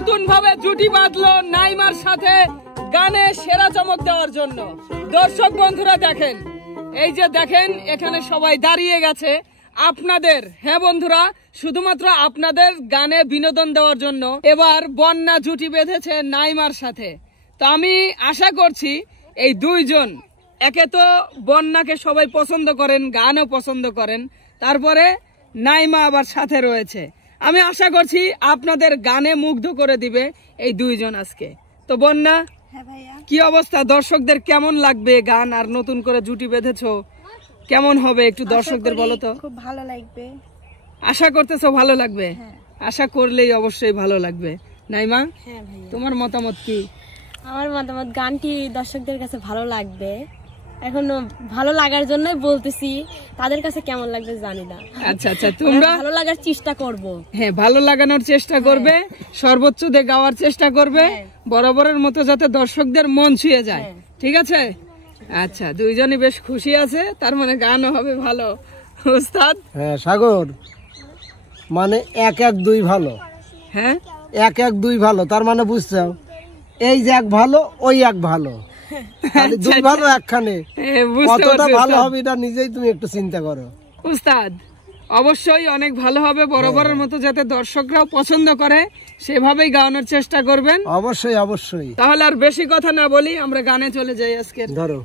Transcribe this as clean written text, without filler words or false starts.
নতুন ভাবে জুটি বাঁধলো নাইমার সাথে গানে সেরা চমক দেওয়ার জন্য। দর্শক বন্ধুরা দেখেন, এই যে দেখেন এখানে সবাই দাঁড়িয়ে গেছে আপনাদের, হ্যাঁ বন্ধুরা, শুধুমাত্র আপনাদের গানে বিনোদন দেওয়ার জন্য। এবার বন্যা জুটি বেঁধেছে নাইমার সাথে। তো আমি আশা করছি এই দুইজন, একে তো বন্যাকে সবাই পছন্দ করেন, গানও পছন্দ করেন, তারপরে নাইমা আবার সাথে রয়েছে। আমি আশা করছি আপনাদের গানে মুগ্ধ করে দিবে এই দুইজন আজকে। তো বন্যা, কি অবস্থা, দর্শকদের কেমন লাগবে গান? আর নতুন করে জুটি বেঁধেছো, কেমন হবে একটু দর্শকদের বলো তো। খুব ভালো লাগবে। আশা করতেছো ভালো লাগবে? আশা করলেই অবশ্যই ভালো লাগবে। নাইমা, হ্যাঁ ভাইয়া, তোমার মতামত কি? আমার মতামত গানটি দর্শকদের কাছে ভালো লাগবে। এখন ভালো লাগার জন্যই বলতেছি, তাদের কাছে কেমন লাগবে জানি না। আচ্ছা আচ্ছা, তোমরা ভালো লাগার চেষ্টা করব। হ্যাঁ, ভালো লাগানোর চেষ্টা করবে, সর্বোচ্চ দিয়ে গাওয়ার চেষ্টা করবে, বরাবরের মতো যাতে দর্শকদের মন ছুঁয়ে যায়। ঠিক আছে? আচ্ছা, দুইজনই বেশ খুশি আছে, তার মানে গানও হবে ভালো। উস্তাদ? হ্যাঁ সাগর, মানে 1-1-2 ভালো। হ্যাঁ, 1-1-2 ভালো, তার মানে বুঝছো, এই যে এক ভালো ওই এক ভালো, দুই ভালো একখানে, কতটা ভালো হবে এটা নিজেই তুমি একটু চিন্তা করো। উস্তাদ, অবশ্যই অনেক ভালো হবে, বরাবরের মতো যাতে দর্শকরাও পছন্দ করে সেভাবেই গাওয়ানোর চেষ্টা করবেন। অবশ্যই অবশ্যই। তাহলে আর বেশি কথা না বলি, আমরা গানে চলে যাই আজকে। ধরো।